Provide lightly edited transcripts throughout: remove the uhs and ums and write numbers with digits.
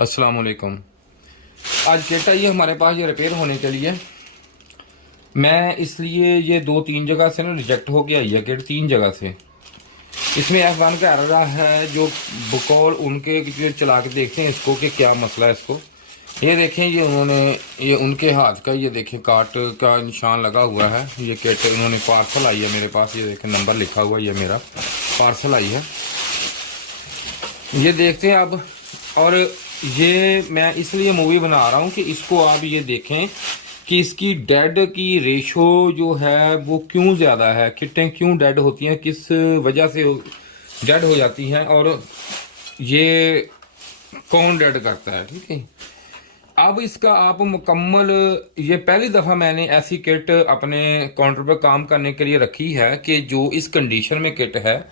अस्सलाम वालेकुम। आज किट आई है हमारे पास ये रिपेयर होने के लिए। मैं इसलिए ये 2-3 जगह से ना रिजेक्ट होके आई है किट, 3 जगह से। इसमें F1 का एरर है जो बकौल उनके जो चला के देखते हैं इसको कि क्या मसला है इसको। ये देखें, ये उन्होंने ये उनके हाथ का ये देखें काट का निशान लगा हुआ है। ये किट उन्होंने पार्सल आई है मेरे पास, ये देखें नंबर लिखा हुआ है, ये मेरा पार्सल आई है। ये देखते हैं अब। और ये मैं इसलिए मूवी बना रहा हूँ कि इसको आप ये देखें कि इसकी डेड की रेशो जो है वो क्यों ज़्यादा है, किटें क्यों डेड होती हैं, किस वजह से डेड हो जाती हैं और ये कौन डेड करता है। ठीक है, अब इसका आप मुकम्मल, ये पहली दफ़ा मैंने ऐसी किट अपने काउंटर पर काम करने के लिए रखी है कि जो इस कंडीशन में किट है,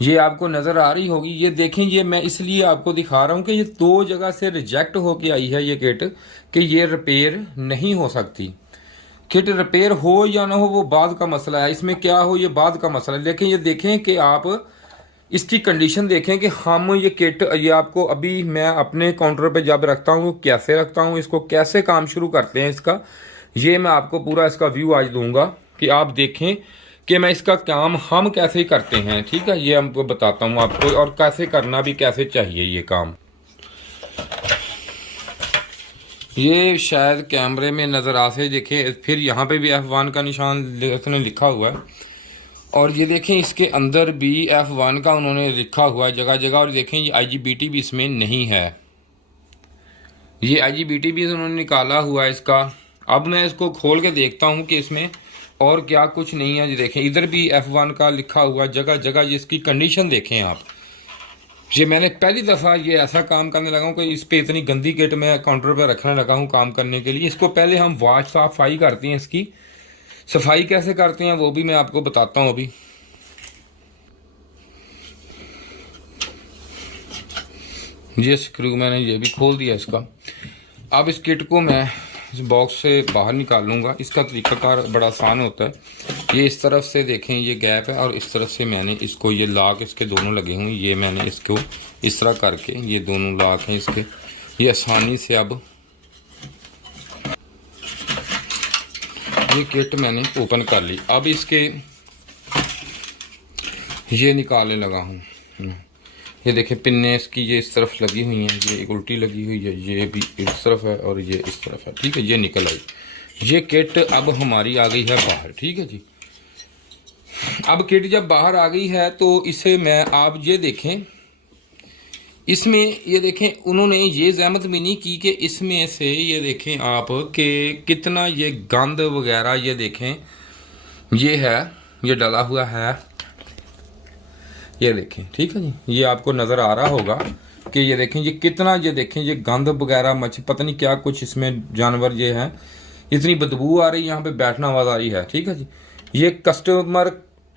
ये आपको नज़र आ रही होगी। ये देखें, ये मैं इसलिए आपको दिखा रहा हूँ कि ये 2 जगह से रिजेक्ट होके आई है ये किट कि ये रिपेयर नहीं हो सकती। किट रिपेयर हो या ना हो वो बाद का मसला है, इसमें क्या हो ये बाद का मसला है। लेकिन ये देखें कि आप इसकी कंडीशन देखें कि हम ये किट, ये आपको अभी मैं अपने काउंटर पे जब रखता हूँ कैसे रखता हूँ, इसको कैसे काम शुरू करते हैं इसका, ये मैं आपको पूरा इसका व्यू आज दूंगा कि आप देखें कि मैं इसका काम हम कैसे करते हैं। ठीक है, ये हमको बताता हूँ आपको और कैसे करना भी कैसे चाहिए ये काम। ये शायद कैमरे में नज़र आ से देखें, फिर यहाँ पे भी F1 का निशान उसने लिखा हुआ है और ये देखें इसके अंदर भी F1 का उन्होंने लिखा हुआ है जगह जगह। और देखें ये IGBT भी इसमें नहीं है, ये IGBT भी उन्होंने निकाला हुआ है इसका। अब मैं इसको खोल के देखता हूँ कि इसमें और क्या कुछ नहीं है। ये देखें इधर भी F1 का लिखा हुआ जगह जगह, जिसकी कंडीशन देखें आप। ये मैंने पहली दफ़ा ये ऐसा काम करने लगा हूँ कि इस पे इतनी गंदी किट मैं काउंटर पर रखने लगा हूँ काम करने के लिए। इसको पहले हम वॉश सफाई करते हैं, इसकी सफाई कैसे करते हैं वो भी मैं आपको बताता हूँ अभी। ये स्क्रू मैंने ये भी खोल दिया इसका। अब इस किट को मैं इस बॉक्स से बाहर निकाल लूँगा। इसका तरीकाकार बड़ा आसान होता है। ये इस तरफ से देखें ये गैप है और इस तरफ से मैंने इसको, ये लाक इसके दोनों लगे हुए, ये मैंने इसको इस तरह करके, ये दोनों लाक हैं इसके, ये आसानी से अब ये किट मैंने ओपन कर ली। अब इसके ये निकालने लगा हूँ। ये देखें पिन्ने इसकी ये इस तरफ लगी हुई हैं, ये एक उल्टी लगी हुई है, ये भी इस तरफ है और ये इस तरफ है। ठीक है, ये निकल आई। ये किट अब हमारी आ गई है बाहर। ठीक है जी, अब किट जब बाहर आ गई है तो इसे मैं, आप ये देखें इसमें, ये देखें उन्होंने ये ज़हमत भी नहीं की कि इसमें से ये देखें आप कि कितना ये गंद वगैरह, ये देखें ये है, ये डला हुआ है, ये देखें। ठीक है जी, ये आपको नज़र आ रहा होगा कि ये देखें ये कितना, ये देखें ये गंद वगैरह मछ पता नहीं क्या कुछ इसमें जानवर ये हैं, इतनी बदबू आ रही, यहाँ पे बैठना आवाज़ आ रही है। ठीक है जी, ये कस्टमर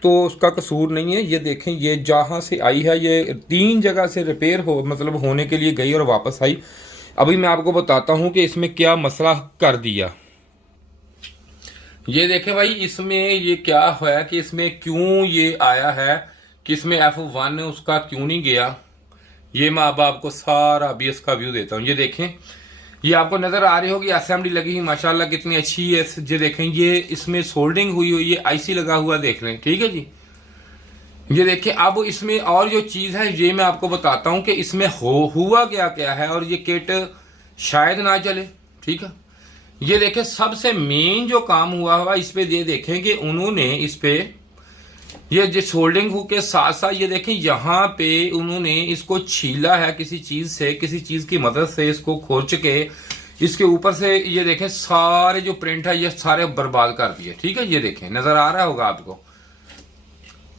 तो उसका कसूर नहीं है। ये देखें ये जहाँ से आई है, ये 3 जगह से रिपेयर हो मतलब होने के लिए गई और वापस आई। अभी मैं आपको बताता हूँ कि इसमें क्या मसला कर दिया। ये देखें भाई, इसमें ये क्या हुआ कि इसमें क्यों ये आया है कि इसमें F1 उसका क्यों नहीं गया। ये मैं अब आपको सारा अभी इसका व्यू देता हूँ। ये देखें, ये आपको नजर आ रही होगी असेंबली लगी हुई, माशाल्लाह कितनी अच्छी है। ये देखें ये इसमें सोल्डिंग हुई हुई है, IC लगा हुआ देख लें। ठीक है जी, ये देखें। अब इसमें और जो चीज है ये मैं आपको बताता हूँ कि इसमें हुआ क्या क्या है और ये किट शायद ना चले। ठीक है, ये देखें सबसे मेन जो काम हुआ इस पे, ये देखें कि उन्होंने इस पे ये जो सोल्डिंग हुक के साथ साथ ये देखें यहाँ पे उन्होंने इसको छीला है किसी चीज से, किसी चीज की मदद से इसको खोच के इसके ऊपर से ये देखें सारे जो प्रिंट है ये सारे बर्बाद कर दिए। ठीक है, ये देखें नजर आ रहा होगा आपको।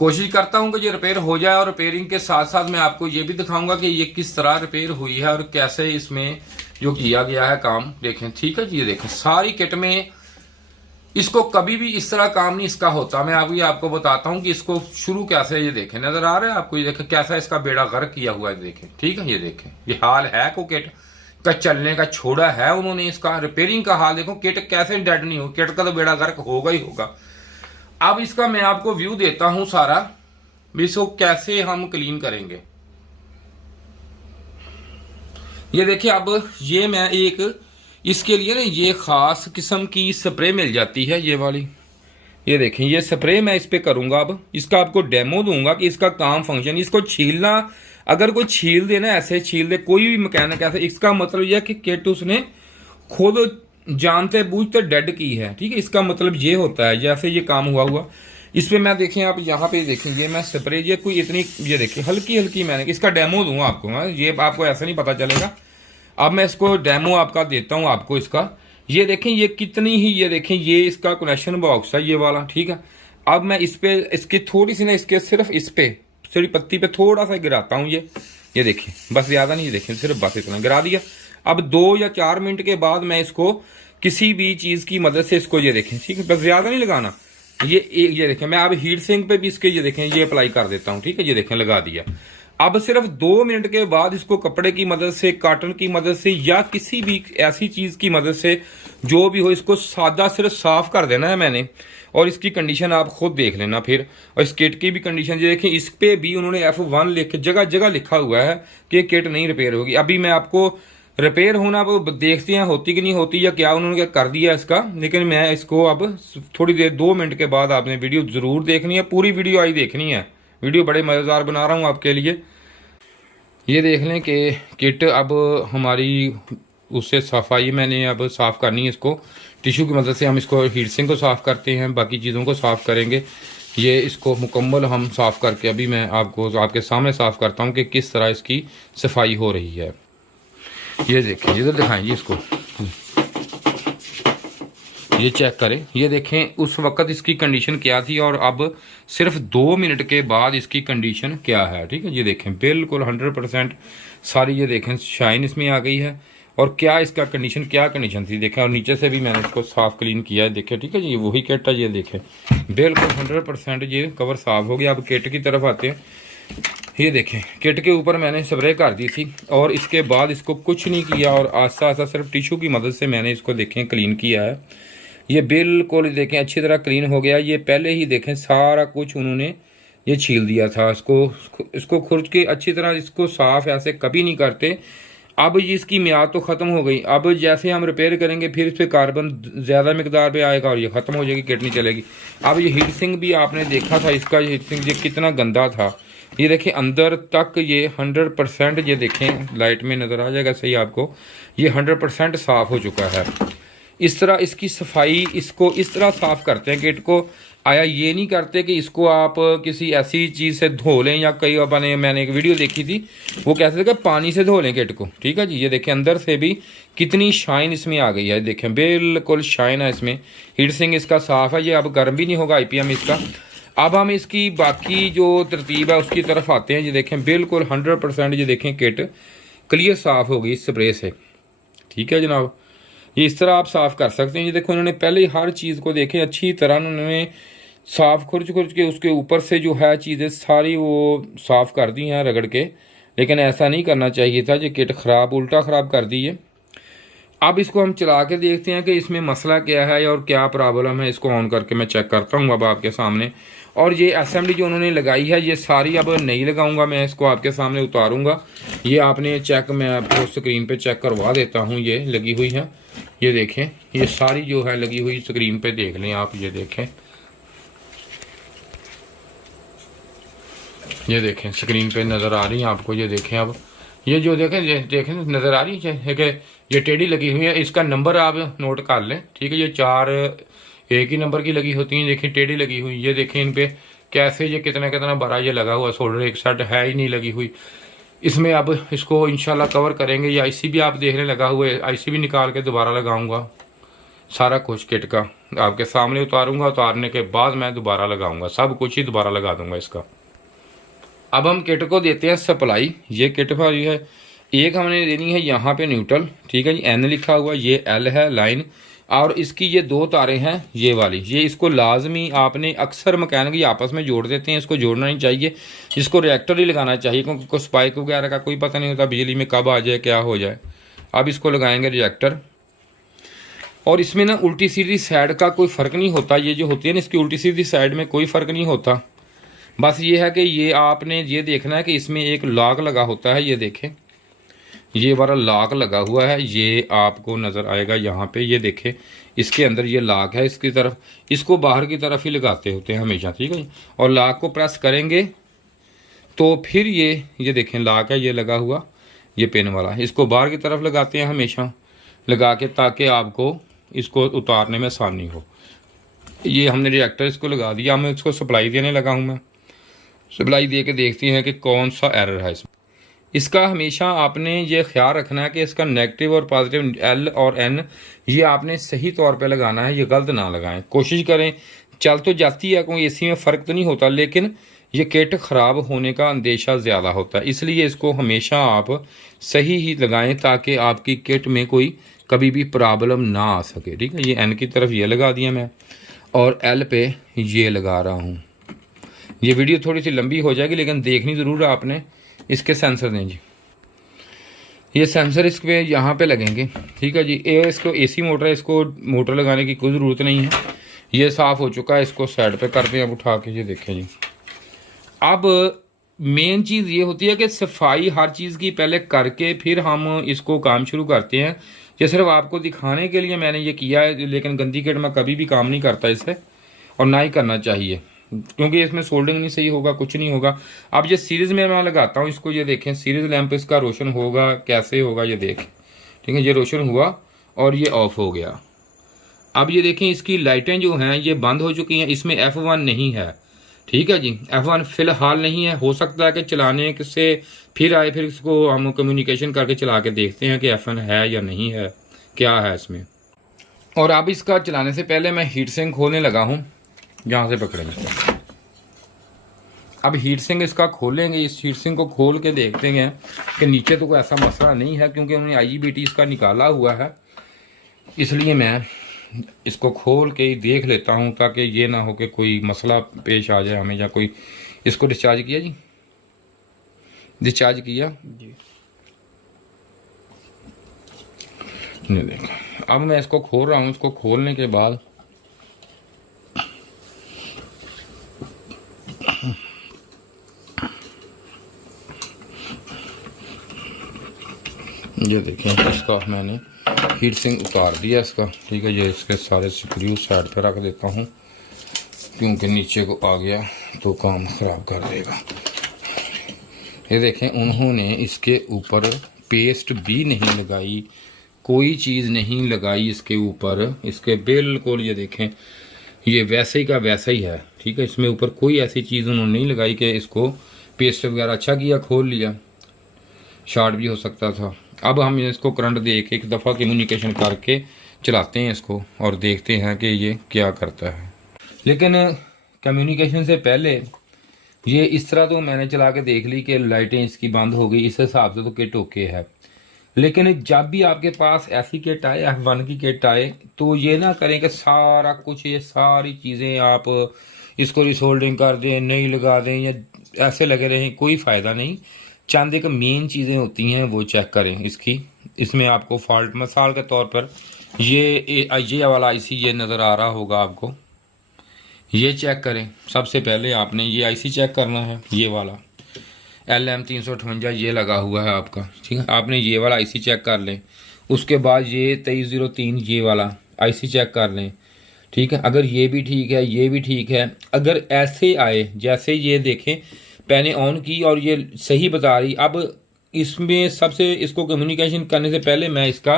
कोशिश करता हूं कि ये रिपेयर हो जाए और रिपेयरिंग के साथ साथ मैं आपको ये भी दिखाऊंगा कि ये किस तरह रिपेयर हुई है और कैसे इसमें जो किया गया है काम। देखें, ठीक है जी, ये देखें सारी किट में इसको कभी भी इस तरह काम नहीं इसका होता। मैं आपको बताता हूं कि इसको शुरू कैसे, ये देखें नजर आ रहा है आपको, ये देखें कैसा इसका बेड़ा गर्क किया हुआ है। देखें, ठीक है, ये देखें ये हाल है को किट का चलने का छोड़ा है उन्होंने। इसका रिपेयरिंग का हाल देखो, किट कैसे डेड नहीं हो, किट का तो बेड़ा गर्क होगा ही होगा। अब इसका मैं आपको व्यू देता हूं सारा, इसको कैसे हम क्लीन करेंगे। ये देखिए, अब ये मैं एक इसके लिए ना ये ख़ास किस्म की स्प्रे मिल जाती है, ये वाली। ये देखें, ये स्प्रे मैं इस पे करूँगा। अब इसका आपको डेमो दूंगा कि इसका काम फंक्शन। इसको छीलना, अगर कोई छील दे ना, ऐसे छील दे कोई भी मैकेनिक ऐसे, इसका मतलब यह है कि किट उसने खुद जानते बूझते डेड की है। ठीक है, इसका मतलब ये होता है। जैसे ये काम हुआ इस पे मैं देखें, आप यहाँ पे देखें, ये मैं स्प्रे, ये कोई इतनी, ये देखिए हल्की हल्की, मैंने इसका डेमो दूंगा आपको। ये आपको ऐसा नहीं पता चलेगा। अब मैं इसको डेमो आपका देता हूँ आपको इसका। ये देखें, ये कितनी ही, ये देखें, ये इसका कनेक्शन बॉक्स है ये वाला। ठीक है, अब मैं इस पे इसकी थोड़ी सी ना, इसके सिर्फ इस पे थोड़ी पत्ती पे थोड़ा सा गिराता हूँ। ये देखें, बस ज्यादा नहीं, ये देखें सिर्फ बस इतना गिरा दिया। अब 2 या 4 मिनट के बाद मैं इसको किसी भी चीज की मदद से इसको, ये देखें, ठीक है, बस ज्यादा नहीं लगाना। ये देखें, मैं अब हीट सिंक पे भी इसके, ये देखें, ये अप्लाई कर देता हूँ। ठीक है, ये देखें, लगा दिया। अब सिर्फ 2 मिनट के बाद इसको कपड़े की मदद से, कॉटन की मदद से, या किसी भी ऐसी चीज की मदद से, जो भी हो, इसको सादा सिर्फ साफ कर देना है मैंने। और इसकी कंडीशन आप खुद देख लेना फिर। और इस किट की भी कंडीशन ये देखें, इस पे भी उन्होंने F1 लिख के जगह जगह लिखा हुआ है कि किट नहीं रिपेयर होगी। अभी मैं आपको रिपेयर होना वो देखते हैं होती कि नहीं होती, या क्या उन्होंने क्या कर दिया इसका। लेकिन मैं इसको अब थोड़ी देर 2 मिनट के बाद आपने वीडियो जरूर देखनी है, पूरी वीडियो आई देखनी है। वीडियो बड़े मज़ेदार बना रहा हूँ आपके लिए। ये देख लें कि किट अब हमारी उससे सफाई मैंने अब साफ़ करनी है। इसको टिश्यू की मदद से हम इसको हीट सिंक को साफ़ करते हैं, बाकी चीज़ों को साफ़ करेंगे। ये इसको मुकम्मल हम साफ़ करके अभी मैं आपको आपके सामने साफ़ करता हूँ कि किस तरह इसकी सफाई हो रही है। ये देखें, इधर दिखाएं जी इसको, ये चेक करें। ये देखें उस वक्त इसकी कंडीशन क्या थी और अब सिर्फ 2 मिनट के बाद इसकी कंडीशन क्या है। ठीक है, ये देखें बिल्कुल 100% सारी, ये देखें शाइन इसमें आ गई है। और क्या इसका कंडीशन, क्या कंडीशन थी देखें। और नीचे से भी मैंने इसको साफ क्लीन किया है, देखें। ठीक है जी, वही किट है, ये देखें बिल्कुल 100% ये कवर साफ हो गया। अब किट की तरफ आते हैं। ये देखें, किट के ऊपर मैंने स्प्रे कर दी थी और इसके बाद इसको कुछ नहीं किया और आस्ता आस्ता सिर्फ टिश्यू की मदद से मैंने इसको देखें क्लीन किया है। ये बिल्कुल देखें अच्छी तरह क्लीन हो गया। ये पहले ही देखें सारा कुछ उन्होंने ये छील दिया था। इसको खुर्च के अच्छी तरह इसको साफ ऐसे कभी नहीं करते। अब इसकी मियाद तो ख़त्म हो गई। अब जैसे हम रिपेयर करेंगे फिर इस पर कार्बन ज़्यादा मकदार पे आएगा और ये ख़त्म हो जाएगी, किट नहीं चलेगी। अब ये हीट सिंक भी आपने देखा था, इसका हीट सिंक ये कितना गंदा था। ये देखें अंदर तक ये 100%, ये देखें लाइट में नज़र आ जाएगा सही आपको, ये 100% साफ़ हो चुका है। इस तरह इसकी सफाई, इसको इस तरह साफ़ करते हैं किट को। आया ये नहीं करते कि इसको आप किसी ऐसी चीज़ से धो लें, या कई मैंने एक वीडियो देखी थी वो कहते थे कि पानी से धो लें किट को। ठीक है जी, ये देखें अंदर से भी कितनी शाइन इसमें आ गई है। देखें बिल्कुल शाइन है इसमें। हीट सिंक इसका साफ़ है, ये अब गर्म भी नहीं होगा IPM इसका। अब हम इसकी बाकी जो तरतीब है उसकी तरफ आते हैं। ये देखें बिल्कुल 100% ये देखें किट क्लियर साफ़ हो गई इस स्प्रे से। ठीक है जनाब, ये इस तरह आप साफ़ कर सकते हैं। ये देखो उन्होंने पहले ही हर चीज़ को देखें अच्छी तरह उन्होंने साफ़ खुर्च के उसके ऊपर से जो है चीज़ें सारी वो साफ़ कर दी हैं रगड़ के। लेकिन ऐसा नहीं करना चाहिए था, ये किट ख़राब, उल्टा ख़राब कर दी है। अब इसको हम चला के देखते हैं कि इसमें मसला क्या है और क्या प्रॉब्लम है। इसको ऑन करके मैं चेक करता हूँ अब आपके सामने। और ये असेंबली जो उन्होंने लगाई है ये सारी अब नहीं लगाऊंगा, मैं इसको आपके सामने उतारूंगा। ये आपने चेक, मैं आपको स्क्रीन पे चेक करवा देता हूँ। ये लगी हुई है, ये देखें, ये सारी जो है लगी हुई स्क्रीन पे देख लें आप। ये देखें, ये देखें स्क्रीन पे नज़र आ रही है आपको। ये देखें, अब ये जो देखें नज़र आ रही है कि ये टेढ़ी लगी हुई है। इसका नंबर आप नोट कर लें। ठीक है, ये 4 एक ही नंबर की लगी होती हैं। देखिए टेढ़ी लगी हुई, ये देखें इन पे कैसे ये कितना बड़ा ये लगा हुआ सोल्डर, एक साइड है ही नहीं लगी हुई इसमें। अब इसको इंशाल्लाह कवर करेंगे। ये IC भी आप देखने लगा हुआ है, IC भी निकाल के दोबारा लगाऊंगा। सारा कुछ किट का आपके सामने उतारूंगा, उतारने के बाद मैं दोबारा लगाऊंगा, सब कुछ ही दोबारा लगा दूंगा इसका। अब हम किट को देते हैं सप्लाई। ये किट भारी है, एक हमने देनी है यहाँ पे न्यूट्रल। ठीक है जी, N लिखा हुआ, ये L है लाइन, और इसकी ये 2 तारें हैं ये वाली। ये इसको लाजमी आपने, अक्सर मैकेनिक आपस में जोड़ देते हैं, इसको जोड़ना नहीं चाहिए। इसको रिएक्टर ही लगाना चाहिए क्योंकि कोई स्पाइक वगैरह का कोई पता नहीं होता, बिजली में कब आ जाए क्या हो जाए। अब इसको लगाएंगे रिएक्टर। और इसमें ना उल्टी सीधी साइड का कोई फ़र्क नहीं होता। ये जो होती है ना इसकी उल्टी सीधी साइड में कोई फ़र्क नहीं होता। बस ये है कि ये आपने ये देखना है कि इसमें एक लॉक लगा होता है। ये देखें, ये वाला लॉक लगा हुआ है, ये आपको नज़र आएगा यहाँ पे, ये देखें इसके अंदर ये लॉक है इसकी तरफ, इसको बाहर की तरफ ही लगाते होते हैं हमेशा, ठीक है जी। और लॉक को प्रेस करेंगे तो फिर ये देखें लॉक है ये लगा हुआ, ये पेन वाला, इसको बाहर की तरफ लगाते हैं हमेशा लगा के, ताकि आपको इसको उतारने में आसानी हो। ये हमने रिएक्टर इसको लगा दिया, मैं इसको सप्लाई देने लगा हूँ। मैं सप्लाई दे के देखती हैं कि कौन सा एरर है इसमें। इसका हमेशा आपने ये ख्याल रखना है कि इसका नेगेटिव और पॉजिटिव एल और एन ये आपने सही तौर पे लगाना है, ये गलत ना लगाएं। कोशिश करें, चल तो जाती है, कोई एसी में फ़र्क तो नहीं होता, लेकिन ये किट ख़राब होने का अंदेशा ज़्यादा होता है, इसलिए इसको हमेशा आप सही ही लगाएं ताकि आपकी किट में कोई कभी भी प्रॉब्लम ना आ सके, ठीक है। ये एन की तरफ ये लगा दिया मैं, और एल पे ये लगा रहा हूँ। ये वीडियो थोड़ी सी लंबी हो जाएगी लेकिन देखनी ज़रूर है आपने। इसके सेंसर दें जी, ये सेंसर इस पे यहाँ पे लगेंगे, ठीक है जी। इसको एसी मोटर है, इसको मोटर लगाने की कोई ज़रूरत नहीं है। ये साफ़ हो चुका है, इसको साइड पे करते हैं अब उठा के, ये देखें जी। अब मेन चीज़ ये होती है कि सफाई हर चीज़ की पहले करके फिर हम इसको काम शुरू करते हैं। ये सिर्फ आपको दिखाने के लिए मैंने ये किया है, लेकिन गंदी किट में कभी भी काम नहीं करता इससे, और ना ही करना चाहिए, क्योंकि इसमें सोल्डिंग नहीं सही होगा, कुछ नहीं होगा। अब ये सीरीज़ में मैं लगाता हूँ इसको, ये देखें सीरीज़ लैंप इसका रोशन होगा, कैसे होगा ये देखें, ठीक है। ये रोशन हुआ और ये ऑफ हो गया। अब ये देखें इसकी लाइटें जो हैं ये बंद हो चुकी हैं, इसमें F1 नहीं है, ठीक है जी। F1 फिलहाल नहीं है, हो सकता है कि चलाने से फिर आए, फिर इसको हम कम्युनिकेशन करके चला के देखते हैं कि F1 है या नहीं है, क्या है इसमें। और अब इसका चलाने से पहले मैं हीट सिंक खोलने लगा हूँ, यहाँ से पकड़ेंगे। अब हीट सिंक इसका खोलेंगे, इस हीट सिंक को खोल के देखते हैं कि नीचे तो कोई ऐसा मसला नहीं है, क्योंकि उन्होंने IGBT इसका निकाला हुआ है, इसलिए मैं इसको खोल के ही देख लेता हूँ ताकि ये ना हो कि कोई मसला पेश आ जाए हमें, या कोई। इसको डिस्चार्ज किया जी, डिस्चार्ज किया जी, नहीं देखा। अब मैं इसको खोल रहा हूँ, इसको खोलने के बाद ये देखें इसका मैंने हीट सिंक उतार दिया इसका, ठीक है। ये इसके सारे स्क्रू साइड पे रख देता हूँ, क्योंकि नीचे को आ गया तो काम ख़राब कर देगा। ये देखें उन्होंने इसके ऊपर पेस्ट भी नहीं लगाई, कोई चीज़ नहीं लगाई इसके ऊपर, इसके बिल्कुल ये देखें ये वैसे ही का वैसा ही है, ठीक है। इसमें ऊपर कोई ऐसी चीज़ उन्होंने नहीं लगाई कि इसको पेस्ट वगैरह। अच्छा किया खोल लिया, शॉर्ट भी हो सकता था। अब हम इसको करंट दे के एक दफ़ा कम्युनिकेशन करके चलाते हैं इसको और देखते हैं कि ये क्या करता है। लेकिन कम्युनिकेशन से पहले ये इस तरह तो मैंने चला के देख ली कि लाइटें इसकी बंद हो गई, इस हिसाब से तो किट ओके है। लेकिन जब भी आपके पास ऐसी किट आए, F1 की किट आए, तो ये ना करें कि सारा कुछ ये सारी चीज़ें आप इसको रिसोल्डिंग कर दें, नहीं लगा दें या ऐसे लगे रहें, कोई फ़ायदा नहीं। चंद एक मेन चीज़ें होती हैं वो चेक करें इसकी। इसमें आपको फॉल्ट मिसाल के तौर पर ये वाला IC ये नज़र आ रहा होगा आपको, ये चेक करें। सबसे पहले आपने ये IC चेक करना है, ये वाला LM358 ये लगा हुआ है आपका, ठीक है। आपने ये वाला IC चेक कर लें। उसके बाद ये 2303 ये वाला IC चेक कर लें, ठीक है। अगर ये भी ठीक है, ये भी ठीक है, अगर ऐसे आए जैसे ये देखें मैंने ऑन की और ये सही बता रही। अब इसमें सबसे इसको कम्युनिकेशन करने से पहले मैं इसका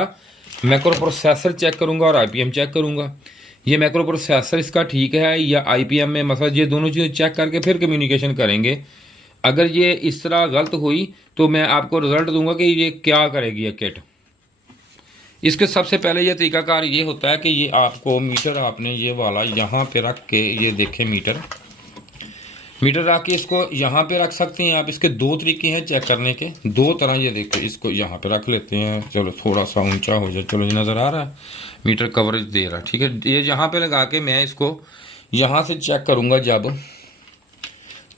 मैक्रो प्रोसेसर चेक करूंगा और IPM चेक करूंगा। ये मैक्रो प्रोसेसर इसका ठीक है या IPM में मसला, ये दोनों चीज़ें चेक करके फिर कम्युनिकेशन करेंगे। अगर ये इस तरह गलत हुई तो मैं आपको रिजल्ट दूंगा कि ये क्या करेगी ये किट। इसके सबसे पहले ये तरीकाकार ये होता है कि ये आपको मीटर आपने ये वाला यहाँ पे रख के, ये देखें मीटर रख के इसको यहाँ पे रख सकते हैं आप। इसके दो तरीके हैं चेक करने के, दो तरह। ये देखो इसको यहाँ पे रख लेते हैं, चलो थोड़ा सा ऊंचा हो जाए, चलो ये नज़र आ रहा है, मीटर कवरेज दे रहा है, ठीक है। ये यहाँ पे लगा के मैं इसको यहाँ से चेक करूँगा जब,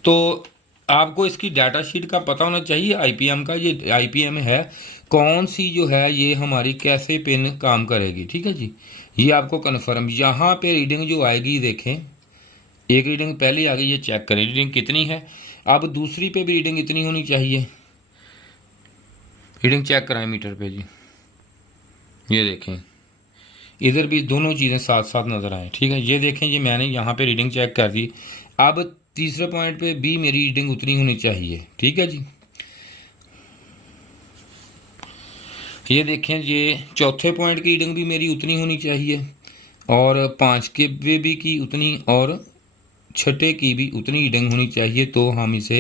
तो आपको इसकी डाटा शीट का पता होना चाहिए IPM का। ये IPM है कौन सी जो है ये हमारी कैसे पिन काम करेगी, ठीक है जी। ये आपको कन्फर्म यहाँ पे रीडिंग जो आएगी देखें, एक रीडिंग पहले आ गई, ये चेक करें रीडिंग कितनी है। अब दूसरी पे भी रीडिंग इतनी होनी चाहिए, रीडिंग चेक कराएं मीटर पे जी। ये देखें इधर भी दोनों चीज़ें साथ साथ नज़र आए, ठीक है। ये देखें जी मैंने यहाँ पे रीडिंग चेक कर दी। अब तीसरे पॉइंट पे भी मेरी रीडिंग उतनी होनी चाहिए, ठीक है जी। ये देखें ये चौथे पॉइंट की रीडिंग भी मेरी उतनी होनी चाहिए, और 5 के भी की उतनी, और छठे की भी उतनी रीडिंग होनी चाहिए। तो हम इसे,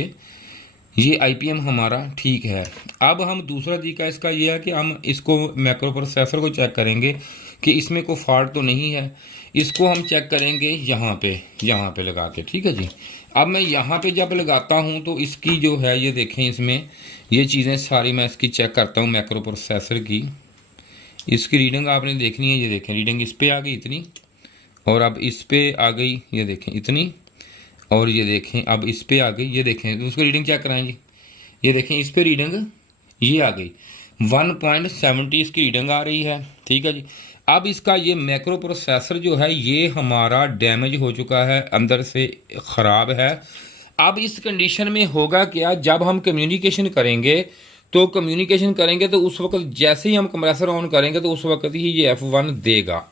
ये आईपीएम हमारा ठीक है। अब हम दूसरा तरीका इसका ये है कि हम इसको मैक्रो प्रोसेसर को चेक करेंगे कि इसमें कोई फॉल्ट तो नहीं है। इसको हम चेक करेंगे यहाँ पे लगा के, ठीक है जी। अब मैं यहाँ पे जब लगाता हूँ तो इसकी जो है ये देखें, इसमें ये चीज़ें सारी मैं इसकी चेक करता हूँ मैक्रो प्रोसेसर की। इसकी रीडिंग आपने देखनी है, ये देखें रीडिंग इस पर आ गई इतनी, और अब इस पर आ गई ये देखें इतनी, और ये देखें अब इस पे आ गई, ये देखें उसको रीडिंग चेक कराएंगे। ये देखें इस पे रीडिंग ये आ गई 1.70 इसकी रीडिंग आ रही है, ठीक है जी। अब इसका ये मैक्रो प्रोसेसर जो है ये हमारा डैमेज हो चुका है, अंदर से ख़राब है। अब इस कंडीशन में होगा क्या, जब हम कम्युनिकेशन करेंगे तो उस वक्त जैसे ही हम कंप्रेसर ऑन करेंगे तो उस वक्त ही ये F1 देगा।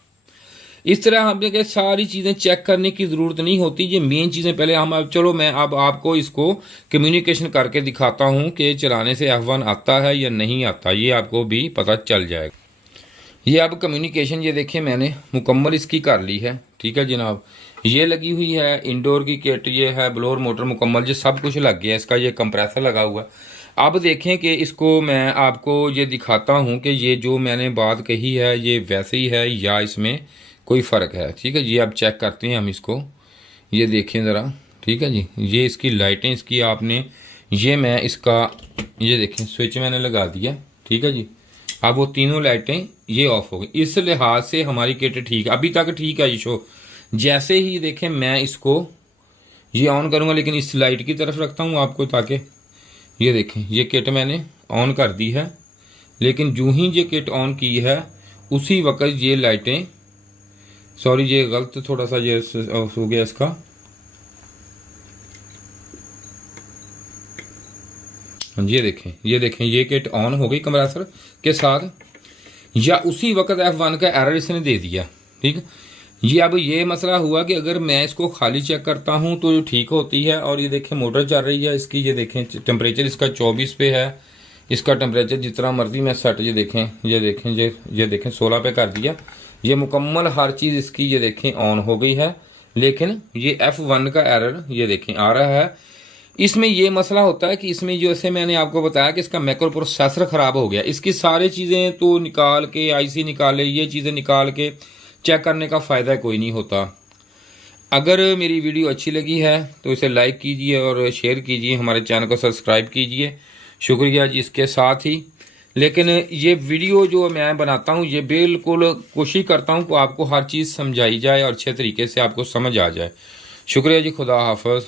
इस तरह हमने कहा सारी चीज़ें चेक करने की ज़रूरत नहीं होती। ये मेन चीज़ें पहले हम, अब चलो मैं अब आपको इसको कम्युनिकेशन करके दिखाता हूँ कि चलाने से F1 आता है या नहीं आता, ये आपको भी पता चल जाएगा। ये अब कम्युनिकेशन ये देखिए मैंने मुकम्मल इसकी कर ली है, ठीक है जनाब। ये लगी हुई है इंडोर की किट, ये है ब्लोअर मोटर मुकम्मल, ये सब कुछ लग गया, इसका ये कंप्रेसर लगा हुआ। अब देखें कि इसको मैं आपको ये दिखाता हूँ कि ये जो मैंने बात कही है ये वैसे ही है या इसमें कोई फ़र्क है, ठीक है। ये अब चेक करते हैं हम इसको, ये देखें ज़रा, ठीक है जी। ये इसकी लाइटें इसकी आपने, ये मैं इसका ये देखें स्विच मैंने लगा दिया, ठीक है जी। अब वो तीनों लाइटें ये ऑफ हो गई। इस लिहाज से हमारी किट ठीक है, अभी तक ठीक है ये शो। जैसे ही देखें मैं इसको ये ऑन करूँगा, लेकिन इस लाइट की तरफ रखता हूँ आपको, ताकि ये देखें ये किट मैंने ऑन कर दी है, लेकिन जो ही ये किट ऑन की है उसी वक्त ये लाइटें, सॉरी ये गलत थोड़ा सा ये हो गया इसका, ये देखें ये किट ऑन हो गई कंप्रेसर के साथ, या उसी वक्त F1 का एरर इसने दे दिया, ठीक है। ये अब ये मसला हुआ कि अगर मैं इसको खाली चेक करता हूँ तो ठीक होती है, और ये देखें मोटर चल रही है इसकी, ये देखें टेम्परेचर इसका 24 पे है, इसका टेम्परेचर जितना मर्जी मैं सेट, ये देखें 16 पे कर दिया, ये मुकम्मल हर चीज़ इसकी ये देखें ऑन हो गई है। लेकिन ये F1 का एरर ये देखें आ रहा है। इसमें ये मसला होता है कि इसमें जैसे मैंने आपको बताया कि इसका मैक्रो प्रोसेसर ख़राब हो गया, इसकी सारी चीज़ें तो निकाल के आईसी निकाले, ये चीज़ें निकाल के चेक करने का फ़ायदा कोई नहीं होता। अगर मेरी वीडियो अच्छी लगी है तो इसे लाइक कीजिए और शेयर कीजिए, हमारे चैनल को सब्सक्राइब कीजिए, शुक्रिया जी। इसके साथ ही लेकिन ये वीडियो जो मैं बनाता हूँ ये बिल्कुल कोशिश करता हूँ कि आपको हर चीज़ समझाई जाए और अच्छे तरीके से आपको समझ आ जाए। शुक्रिया जी, खुदा हाफ़िज़।